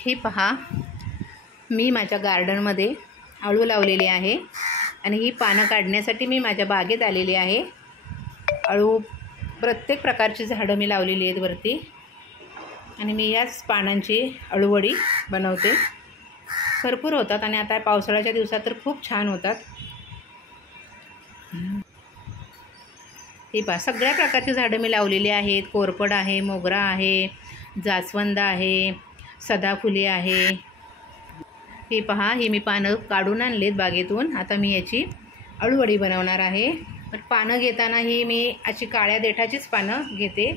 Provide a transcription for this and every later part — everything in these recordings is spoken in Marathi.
हे पहा, मी माझ्या गार्डनमध्ये अळू लावलेली आहे आणि ही पानं काढण्यासाठी मी माझ्या बागेत आलेली आहे। अळू प्रत्येक प्रकारची झाडं मी लावलेली आहेत वरती आणि मी याच पानांची अळूवडी बनवते। भरपूर होतात आणि आता पावसाळ्याच्या दिवसात तर खूप छान होतात। हे पहा, सगळ्या प्रकारची झाडं मी लावलेली आहेत। कोरफड आहे, मोगरा आहे, जास्वंद आहे, सदाफुली आहे। हे पहा, ही मी पानं काढून आणलेत बागेतून। आता मी याची अळूवडी बनवणार आहे। पण पानं घेताना ही मी अशी काळ्या देठाचीच पानं घेते।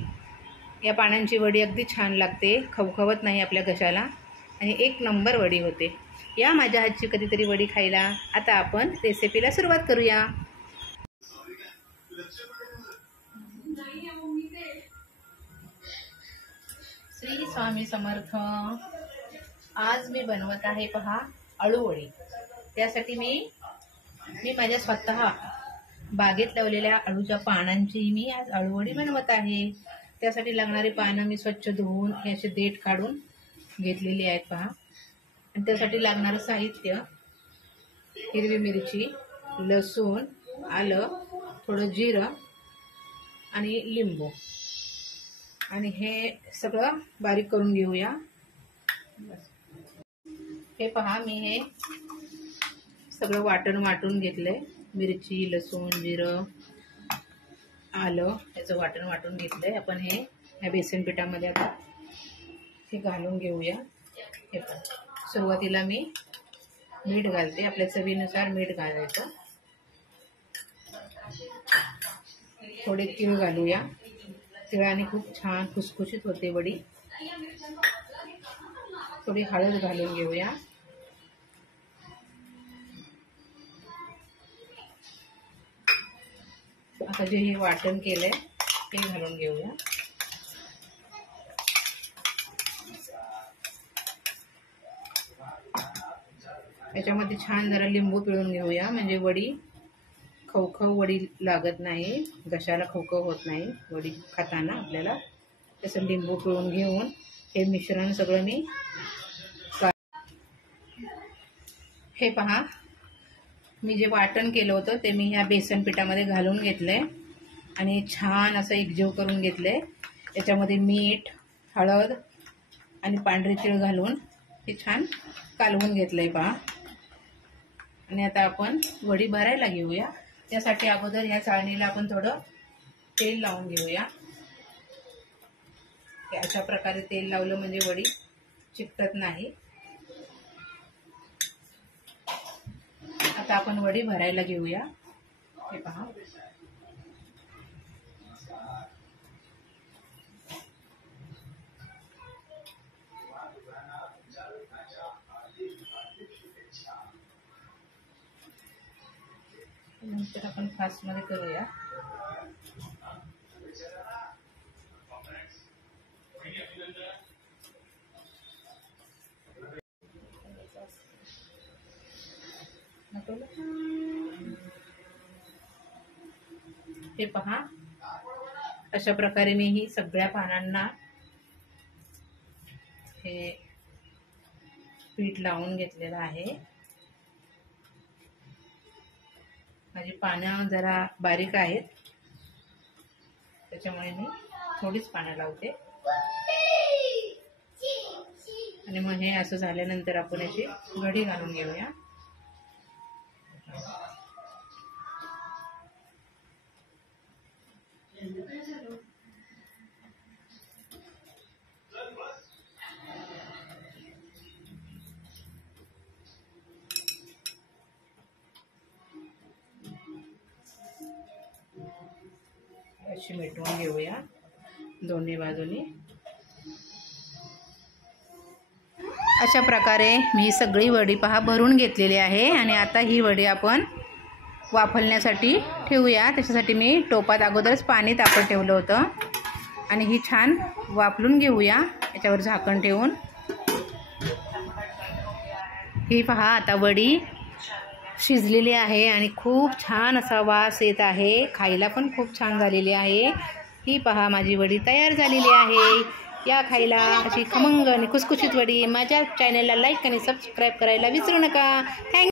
या पानांची वडी अगदी छान लागते, खवखवत नाही आपल्या घशाला आणि एक नंबर वडी होते। या माझ्या हातची कधीतरी वडी खायला। आता आपण रेसिपीला सुरुवात करूया। श्री स्वामी समर्थ। आज मी बनवत आहे पहा अळूवडी। त्यासाठी मी माझ्या स्वतः बागेत लावलेल्या अळूच्या पानांची मी आज अळूवडी बनवत आहे। त्यासाठी लागणारी पानं मी स्वच्छ धुवून हे असे देठ काढून घेतलेली आहेत पहा। आणि त्यासाठी लागणारं साहित्य हिरवी मिरची, लसूण, आलं, थोडं जिरं आणि लिंबू आणि हे सगळं बारीक करून घेऊया। हे पहा, मी हे सगळं वाटून घेतलंय। मिरची, लसूण, जिरं, आलं याचं वाटून घेतलंय। आपण हे ह्या बेसन पिठामध्ये आता हे घालून घेऊया। हे पहा, सुरुवातीला मी मीठ घालते, आपल्या चवीनुसार मीठ घालायचं। थोडे तीळ घालूया, तिळाने खूप छान खुसखुशीत होते वडी। थोडी हळद घालून घेऊया। आता जे हे वाटण केलंय ते घालून घेऊया। याच्यामध्ये छान जरा लिंबू पिळून घेऊया, म्हणजे वडी खवखव वडी लागत नाही, घशाला खवखव होत नाही वडी खाताना आपल्याला। तसं लिंबू पिळून घेऊन हे मिश्रण सगळं मी हे पहा, मी जे वाटण केलं होतं ते मी ह्या बेसन पिठामध्ये घालून घेतलंय आणि छान असं एकजीव करून घेतलंय। याच्यामध्ये मीठ, हळद आणि पांढरे तीळ घालून हे छान कालवून घेतलंय पहा। आणि आता आपण वडी भरायला घेऊया। त्यासाठी अगोदर ह्या चाळणीला आपण थोडं तेल लावून घेऊया। अशा प्रकारे तेल लावलं म्हणजे वडी चिकटत नाही। आता आपण वडी भरायला घेऊया। हे पहा, नंतर आपण फास्ट मध्ये करूया। हे पहा, अशा प्रकारे मी ही सगळ्या पानांना हे पीठ लावून घेतलेलं आहे। माझी पानं जरा बारीक आहेत, त्याच्यामुळे मी थोडीच पानं लावते। आणि मग हे असं झाल्यानंतर आपण याची वडी घालून घेऊया। अशी मिटवून घेऊया दोन्ही बाजूनी। अशा प्रकारे मी सगळी वडी पहा भरून घेतलेली आहे आणि आता ही वडी आपण वाफलण्यासाठी ठेवूया। त्याच्यासाठी मी टोपात अगोदरच पाणी तापत ठेवलं होतं आणि ही छान वाफलून घेऊया याच्यावर झाकण ठेवून। ही पहा, आता वडी शिजलेली आहे आणि खूप छान असा वास येत आहे, खायला पण खूप छान झालेली आहे। ही पहा, माझी वडी तयार झालेली आहे। या खायला अशी खमंग आणि खुसखुशीत वडी. माझ्या चॅनलला लाईक आणि सबस्क्राईब करायला विसरू नका. थँक